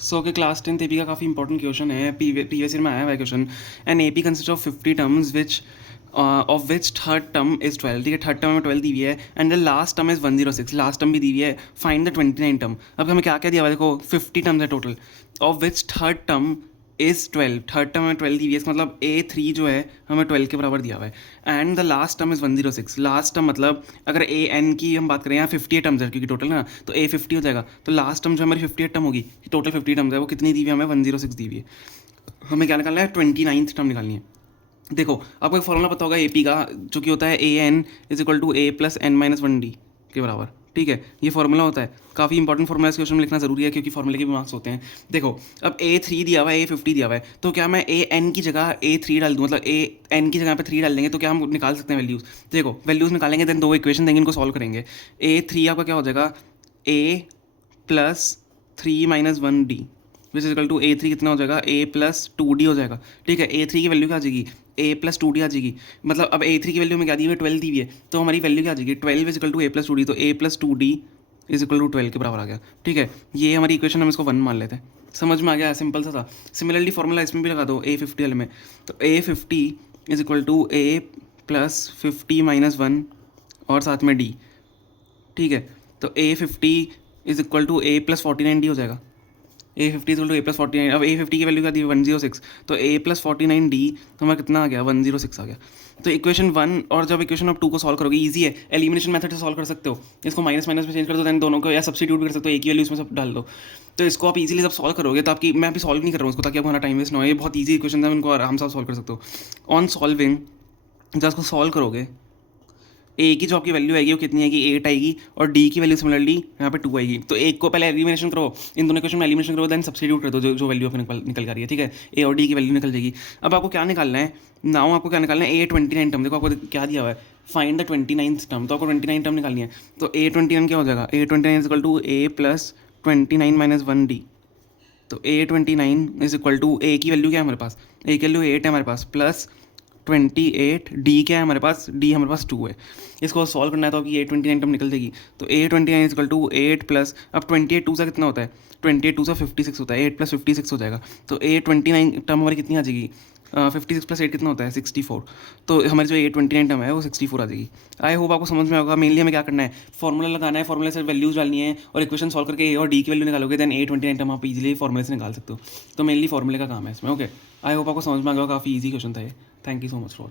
सो के class 10th AP का काफ़ी इंपॉर्टेंट क्वेश्चन है। प्रीवियस ईयर में आया हुआ है question. An AP consist of 50 terms which of which third term is 12। ठीक है, थर्ड टर्म में 12 दी हुई है and the last term is 106। Last term भी दी हुई है। Find the 29 term. अब हमें क्या क्या दिया हुआ है, देखो 50 टर्म्स है total, of which third term is 12। Third term में 12 दी हुई है, इसका मतलब A3 जो है हमें 12 के बराबर दिया हुआ है and the last term is 106। Last term मतलब अगर AN की हम बात करें, यहाँ 58 टर्म्स है क्योंकि टोटल ना, तो A50 हो जाएगा। तो लास्ट टर्म जो हमारी 58 टर्म होगी, टोटल 50 टर्म्स है, वो कितनी दी हुई है हमें? 106 दी हुई है। हमें क्या निकालना है? 29th टर्म निकालनी है। देखो आपको एक फॉर्मूला पता होगा AP का, जो कि होता है AN is equal to A plus N minus 1D के बराबर। ठीक है, ये फॉर्मूला होता है, काफ़ी इंपॉर्टेंट फॉर्मूला इस क्वेश्चन में लिखना जरूरी है क्योंकि फॉर्मूले के भी मार्क्स होते हैं। देखो अब A3 दिया हुआ है, A50 दिया हुआ है, तो क्या मैं AN की जगह A3 डाल दूँ, मतलब AN की जगह पे 3 डाल देंगे तो क्या हम निकाल सकते हैं वैल्यूज़? देखो वैल्यूज़ निकालेंगे, देन दो इक्वेशन देंगे, इनको सॉल्व करेंगे। A3 आपका क्या हो जाएगा? A plus 3 minus 1D which is equal to A3 कितना हो जाएगा? A प्लस 2D हो जाएगा। ठीक है, A3 की वैल्यू क्या आ जाएगी? A प्लस 2D आ जाएगी। मतलब अब A3 की वैल्यू में क्या दी हुई है? 12 दी हुई है, तो हमारी वैल्यू क्या आ जाएगी? 12 is equal to A plus 2D, तो A plus 2D is equal to 12 के बराबर आ गया। ठीक है, ये हमारी इक्वेशन, हम इसको 1 मान लेते हैं। समझ में आ गया? सिंपल सा था। सिमिलरली फॉर्मूला इसमें भी लगा दो A50 वाले में, तो A50 is equal to A plus 50 minus 1 और साथ में D। ठीक है, तो A50 is equal to A plus 49D हो जाएगा। A50 is to A plus 49। अब A50 की वैल्यू क्या दी? 106। तो A प्लस 49D तो हमारा कितना आ गया? 106 आ गया। तो इक्वेशन 1 और जब इक्वेशन ऑफ 2 को सॉल्व करोगे, इजी है, एलिमिनेशन मेथड से सॉल्व कर सकते हो। इसको माइनस माइनस में चेंज कर दो, देन दोनों को या सब्स्टिट्यूट कर सकते हो, एक ही वैल्यू इसमें सब डाल दो। तो इसको आप इजीली जब सॉल्व करोगे, तो आपकी, मैं अभी सॉल्व नहीं कर रहा हूँ इसको ताकि आपको हमारा टाइम वेस्ट ना हो, ये बहुत ईजी इक्वेशन है, इनको आराम से सॉल्व कर सकते हो। ऑन सॉल्विंग जब इसको सॉल्व करोगे, ए की जो आपकी वैल्यू आएगी वो कितनी आएगी? 8 आएगी, और डी की वैल्यू सिमिलरली यहाँ पे 2 आएगी। तो एक को पहले एलिमिनेशन करो, इन दोनों क्वेश्चन में एलिमिनेशन करो, देन सब्स्टिट्यूट कर दो जो वैल्यू आपको निकल कर रही है। ठीक है, ए और डी की वैल्यू निकल जाएगी। अब आपको क्या निकालना है? नाउ आपको क्या निकालना है? A29 term. देखो आपको क्या दिया हुआ है, फाइंड द 29th टर्म, तो आपको 29 टर्म निकालनी है। तो A29 क्या हो जाएगा? A29 is equal to A plus 29 minus 1D। तो A29 इज इक्वल टू, ए की वैल्यू क्या है हमारे पास? ए की वैल्यू 8 है हमारे पास, प्लस 28। डी क्या है हमारे पास? डी हमारे पास 2 है। इसको सॉल्व करना है तो आपकी A29 टर्म निकल जाएगी। तो A29 is equal to 8 plus, अब 28 2 सा कितना होता है? 28 2 सा 56 होता है, 8 प्लस 56 हो जाएगा। तो A29 टर्म हमारी कितनी आ जाएगी? 56 प्लस 8 कितना होता है? 64। तो हमारी जो A29 टर्म है वो 64 आ जाएगी। आई होप आपको समझ में होगा। मेनली हमें क्या करना है? फॉर्मूला लगाना है, फॉर्मूले से वैल्यूज डालनी है और इक्वेशन सॉल्व करके ए और डी की वैल्यू निकालोगे, देन A29 टर्म आप इजीली फॉर्मूले से निकाल सकते हो। तो मेनली फॉर्मूले का काम है इसमें। ओके, आई होप आपको समझ में आ गया। काफ़ी ईजी क्वेश्चन था ये। Thank you so much for watching.